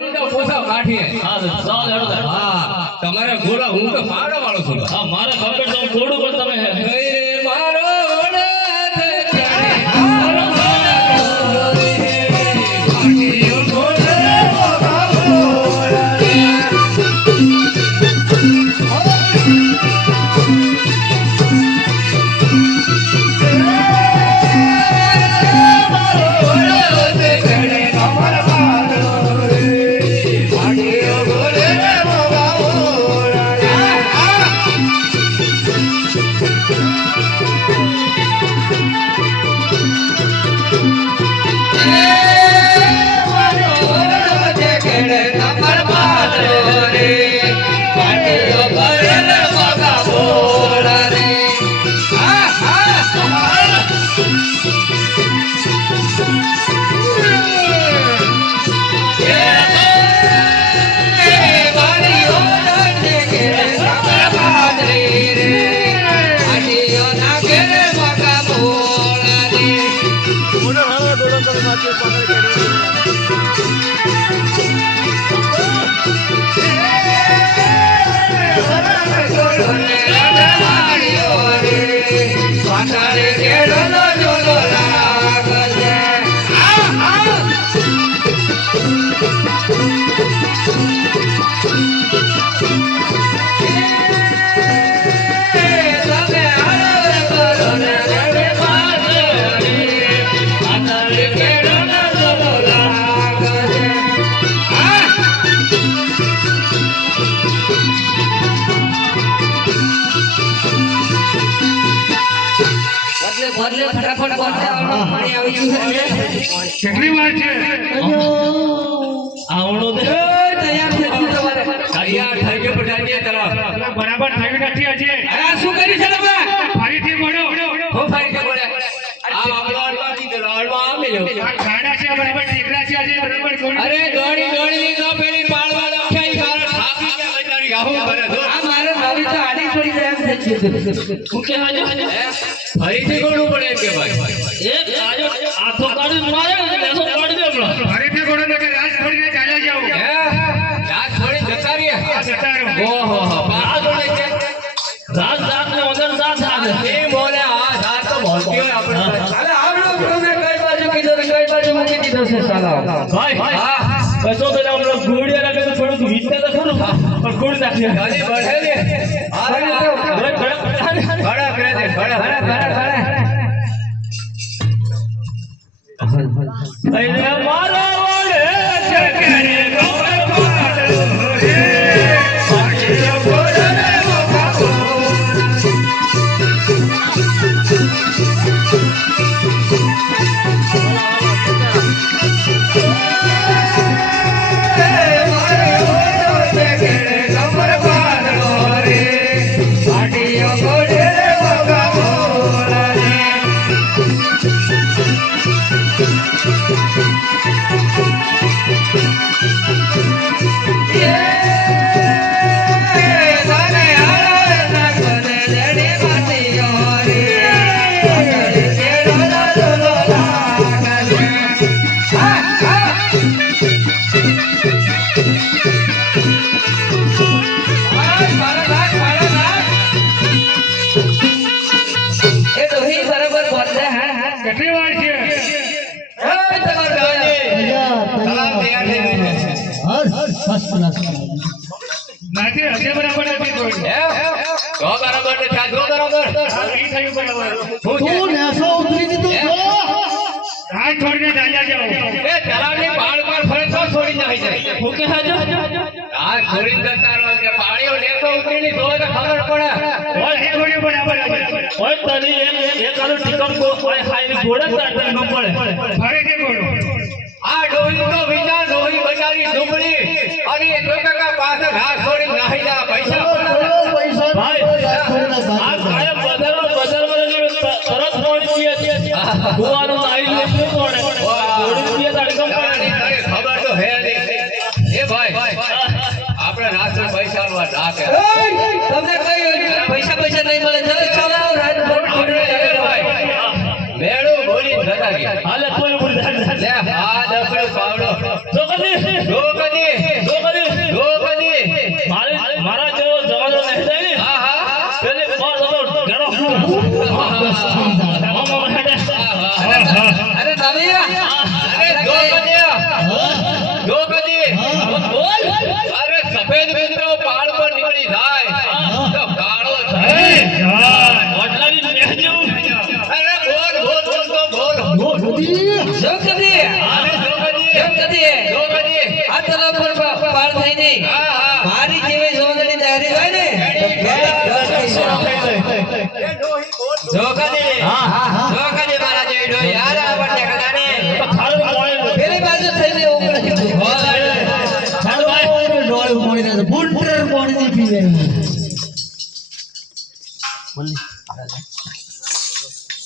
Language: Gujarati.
પોસા કાઠીએ હા ચાલ હેડો હા તમારે ઘોડા હું તો મારવા વાળો છું હા મારે ખબર તો ઘોડું પણ તમે એ મારો ફટાફટ પાણી આવી ગયું કેટલી વાર છે આવડો દે તૈયાર થઈ ગયું તમારે તૈયાર થઈ ગયો પટાડીએ તરફ બરાબર થયું નથી હજી. અરે શું કરી છે તમે ફરીથી બોલો. હો ફરીથી બોલે આ આપણો અડવાથી તો અડવા આમે લો આ ખાડા છે બરાબર ઠીકરા છે હજી બરાબર બોલો. અરે દોડી દોડી તો પેલી પાળવા લખાઈ મારા થાકી ગયા બેચારી આવું કરે તો આ મારે નવી તો આડી છોડી જાય એમ થઈ છે હું કે હાજે ફરીથી ગોળું પડે એમ કે ભાઈ એક આજો આથો કાઢી મારે લેસો કાઢી દે હમણાં ફરીથી બોલો તો કે રાજ છોડીને ચાલ્યા જાઓ. રાત છોડી જતા રહ્યા આ જતા રહો. ઓહો આ જોડે છે રાત રાત ને વગર સાથ આવે એ બોલે આ રાત તો ભોંતી હોય આપણે અરે આવડો તમે કઈ બાજુ કીધો ને કઈ બાજુ મૂકી દીધો છે સાલા ભાઈ હા કશો તો હમણાં ગોળિયા રાખે તો થોડુંક વીતે તો ખરું પણ ગોળ નાખી ગાડી बढ़े ले अरे કડક खड़ा करे दे खड़ा અરે મારો વડે જગરે ગોળ પાડો રે પાડ્યો ગોળ રે મોકો કેટલી વાર છે? નથી હજી બરાબર નથી બોલ્યું. નહીં થયું બરાબર. રાજ છોડીને ચાલ્યા જાઓ. ઓકે હાજો બોલ હે છોડ્યું બરાબર હજી. ઓય તને એક આલો ટીકમ કો ઓય હાઈ ગોળ તાર ન પડે ફરીથી બોલો. આ ડોહી તો વિચાર ડોહી બચારી ડુબળી અને એ ટોકા પાસે ઘાસ છોડી નાહી જા પૈસા ભાઈ આ કાયમ બજારમાં તરત મોડી છે કુવાનું આઈ લે શું મોડે ગોળી પીએ તાડકમ પડે ખબર તો હે નહીં એ ભાઈ આપણે રાત પૈસા આલવા ડાકે તમને કઈ પૈસા નહીં મળે ચલો ચાલો રાત મેળો બોલી જતા ગયા હાલે કોઈ બોલ લે આ દફડો પાવડો તો કદી જો કદી આ તલાવ પર પાર થઈને હા